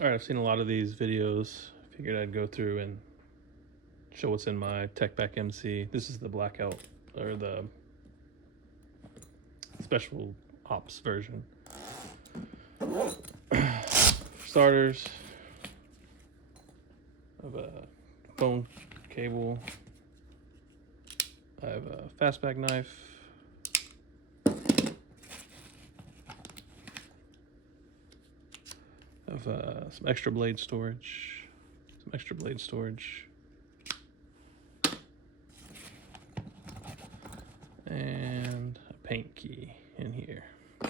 Alright, I've seen a lot of these videos. Figured I'd go through and show what's in my Tech Pack MC. This is the blackout, or the special ops version. For starters, I have a phone cable. I have a fastback knife. I have some extra blade storage. And a paint key in here. I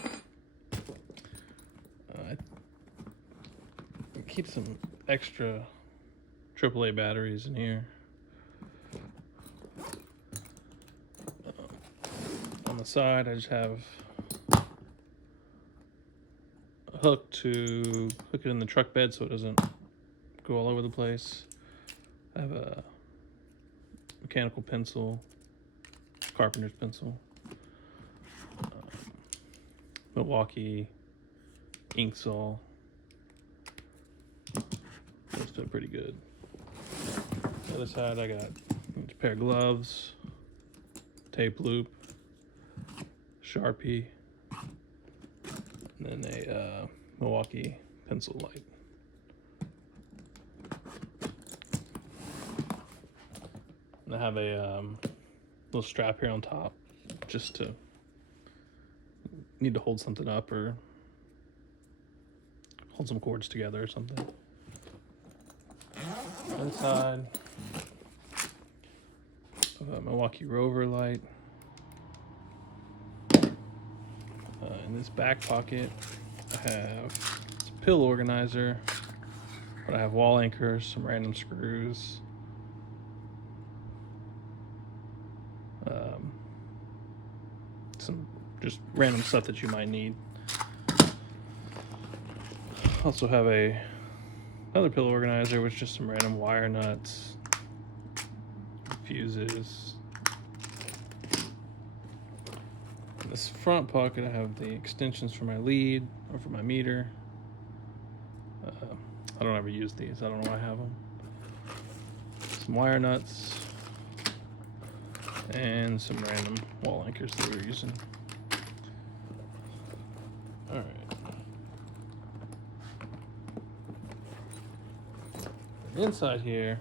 keep some extra AAA batteries in here. On the side, I just have a hook to hook it in the truck bed so it doesn't go all over the place. I have a mechanical pencil, carpenter's pencil, Milwaukee ink saw. Those feel pretty good. The other side, I got a pair of gloves, tape loop, Sharpie, and then a Milwaukee pencil light. And I have a little strap here on top, just to need to hold something up or hold some cords together or something. Inside, a Milwaukee Rover light. In this back pocket, I have a pill organizer, but I have wall anchors, some random screws, some just random stuff that you might need. Also have another pill organizer with just some random wire nuts, fuses. In this front pocket, I have the extensions for my lead or for my meter. I don't ever use these. I don't know why I have them. Some wire nuts and some random wall anchors that we're using. All right. Inside here,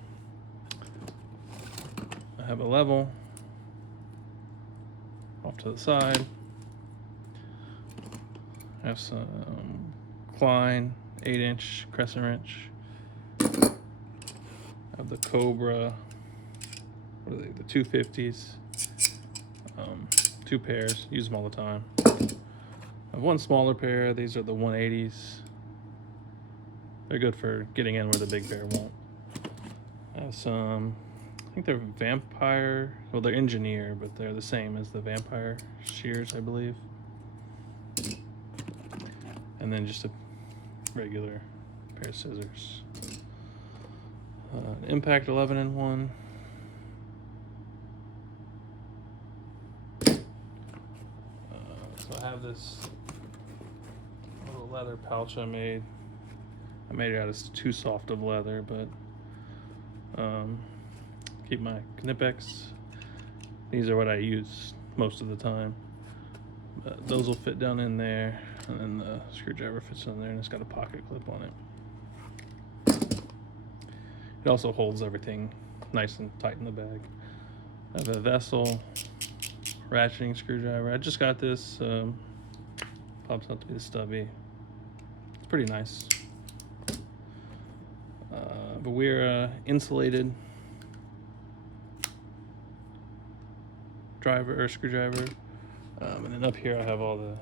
I have a level off to the side. I have some Klein 8-inch crescent wrench. I have the Cobra, what are they, the 250s. Two pairs, use them all the time. I have one smaller pair, these are the 180s. They're good for getting in where the big bear won't. I have some, I think they're Vampire, well they're Engineer, but they're the same as the Vampire shears, I believe. And then just a regular pair of scissors. An Impact 11-in-1. So I have this little leather pouch I made. I made it out of too soft of leather, but keep my Knipex. These are what I use most of the time. But those will fit down in there, and then the screwdriver fits in there, and it's got a pocket clip on it. It also holds everything nice and tight in the bag. I have a vessel, ratcheting screwdriver. I just got this. Pops out to be the stubby. It's pretty nice. But we're insulated driver or screwdriver. And then up here I have all the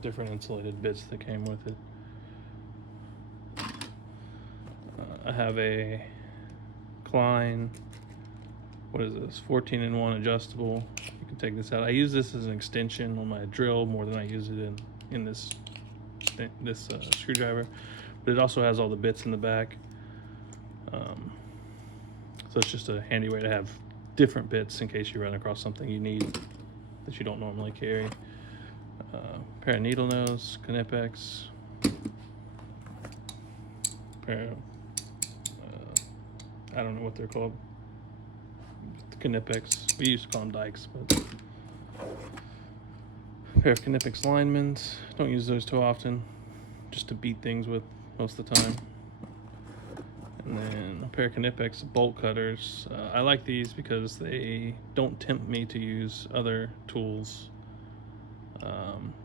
different insulated bits that came with it. I have a Klein, what is this, 14-in-1 adjustable. You can take this out. I use this as an extension on my drill more than I use it in this screwdriver. But it also has all the bits in the back. So it's just a handy way to have different bits in case you run across something you need that you don't normally carry. Pair of needle nose, Knipex. pair of, I don't know what they're called, Knipex. We used to call them dikes, but a pair of Knipex linemans. Don't use those too often, just to beat things with most of the time. And then a pair of Knipex bolt cutters. I like these because they don't tempt me to use other tools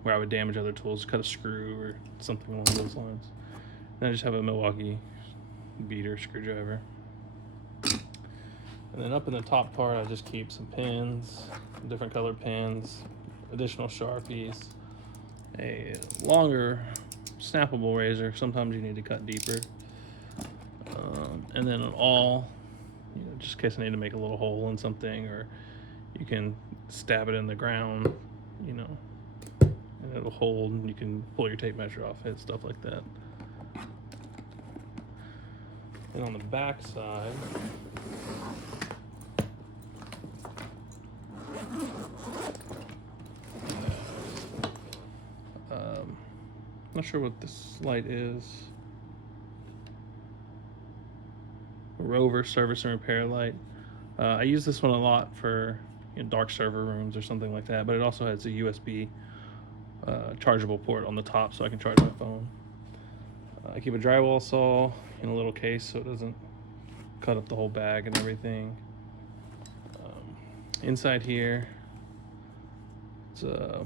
where I would damage other tools, cut a screw or something along those lines. And I just have a Milwaukee beater screwdriver. And then up in the top part, I just keep some pins, different colored pins, additional Sharpies, a longer snappable razor. Sometimes you need to cut deeper. And then an awl, just in case I need to make a little hole in something, or you can stab it in the ground, and it'll hold, and you can pull your tape measure off it, stuff like that. And on the back side, I'm not sure what this light is. A Rover service and repair light. I use this one a lot for dark server rooms or something like that, but it also has a USB chargeable port on the top, so I can charge my phone. I keep a drywall saw in a little case so it doesn't cut up the whole bag and everything. Inside here, it's a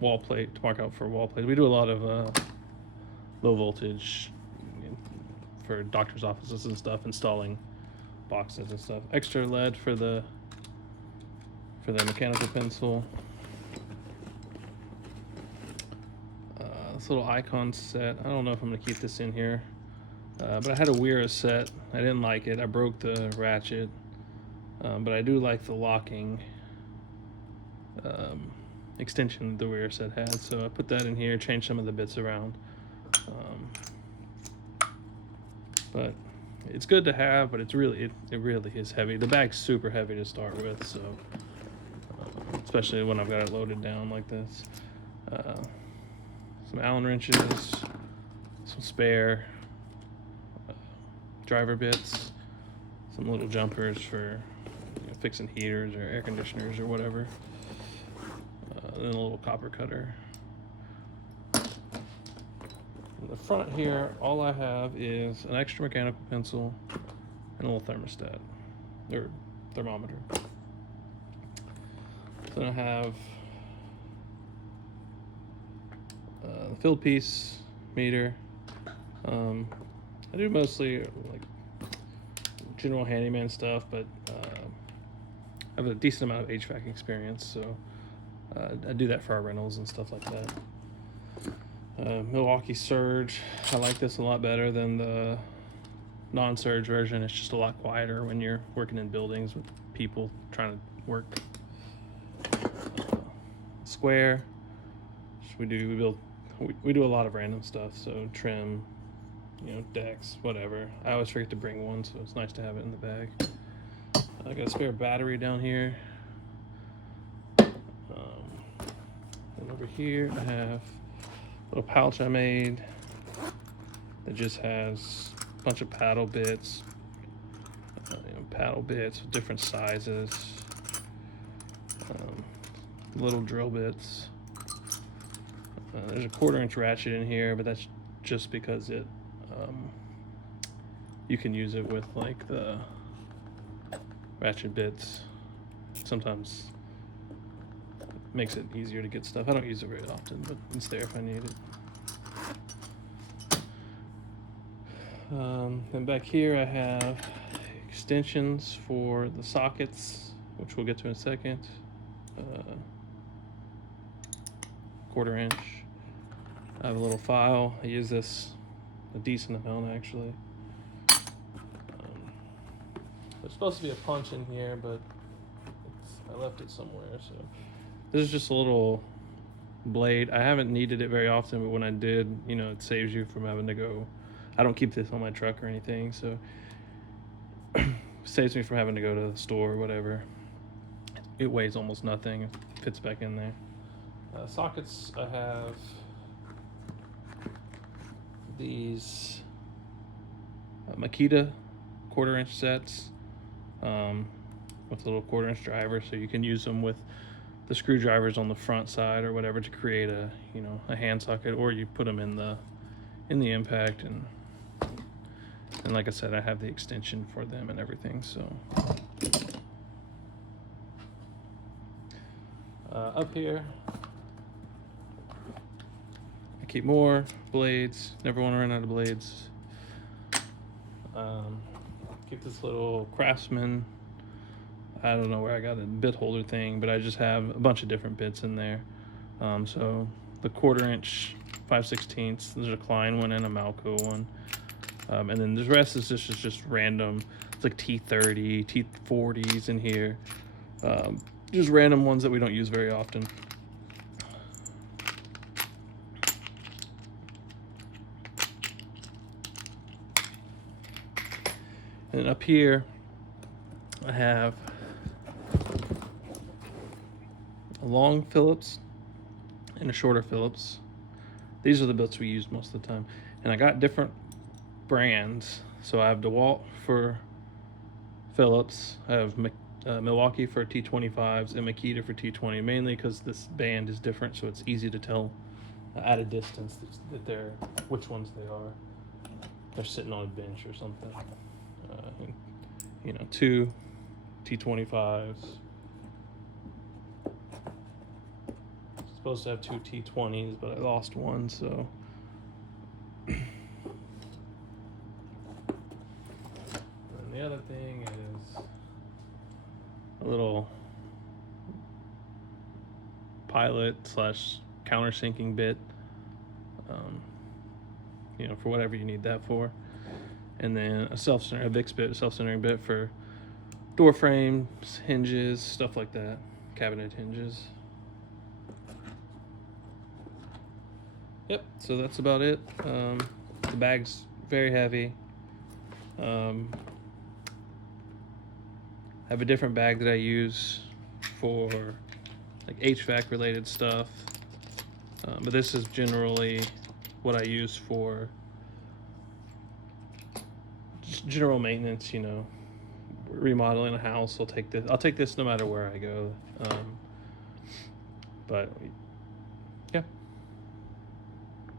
wall plate to mark out for wall plate. We do a lot of low voltage for doctor's offices and stuff, installing boxes and stuff. Extra lead for the mechanical pencil. This little icon set. I don't know if I'm gonna keep this in here, but I had a Weira set. I didn't like it. I broke the ratchet, but I do like the locking extension the Weira set had. So I put that in here, changed some of the bits around. But it's good to have, but it really is heavy. The bag's super heavy to start with, so especially when I've got it loaded down like this. Some Allen wrenches, some spare driver bits, some little jumpers for fixing heaters or air conditioners or whatever. Then a little copper cutter. In the front here, all I have is an extra mechanical pencil and a little thermostat, or thermometer. Then I have the field piece meter. I do mostly like general handyman stuff, but I have a decent amount of HVAC experience, so I do that for our rentals and stuff like that. Milwaukee Surge. I like this a lot better than the non-surge version. It's just a lot quieter when you're working in buildings with people trying to work. Square. We do a lot of random stuff, so trim, decks, whatever. I always forget to bring one, so it's nice to have it in the bag. I got a spare battery down here. And over here I have a little pouch I made that just has a bunch of paddle bits, with different sizes, little drill bits. There's a 1/4-inch ratchet in here, but that's just because it you can use it with like the ratchet bits. Sometimes it makes it easier to get stuff. I don't use it very often, but it's there if I need it. And back here I have extensions for the sockets, which we'll get to in a second. 1/4-inch. I have a little file. I use this a decent amount actually. There's supposed to be a punch in here, but I left it somewhere. So this is just a little blade. I haven't needed it very often, but when I did, it saves you from having to go. I don't keep this on my truck or anything, so it saves me from having to go to the store or whatever. It weighs almost nothing. It fits back in there. Sockets, I have these Makita 1/4-inch sets with a little 1/4-inch driver, so you can use them with the screwdrivers on the front side or whatever to create a a hand socket, or you put them in the impact, and like I said, I have the extension for them and everything. So up here I keep more blades, never want to run out of blades. Keep this little Craftsman, I don't know where I got a bit holder thing, but I just have a bunch of different bits in there. So the 1/4-inch 5/16, there's a Klein one and a Malco one. And then the rest is just random. It's like T30, T40s in here. Just random ones that we don't use very often. And then up here, I have a long Phillips and a shorter Phillips. These are the bits we use most of the time. And I got different brands. So I have DeWalt for Phillips. I have Milwaukee for T25s and Makita for T20, mainly because this band is different, so it's easy to tell at a distance that they're which ones they are. They're sitting on a bench or something. 2 T25s. Supposed to have 2 T20s, but I lost one, so. And the other thing is a little pilot / countersinking bit, for whatever you need that for. And then a Vicks bit, a self-centering bit for door frames, hinges, stuff like that, cabinet hinges. Yep, so that's about it. The bag's very heavy. I have a different bag that I use for like HVAC related stuff, but this is generally what I use for just general maintenance. Remodeling a house. I'll take this no matter where I go. But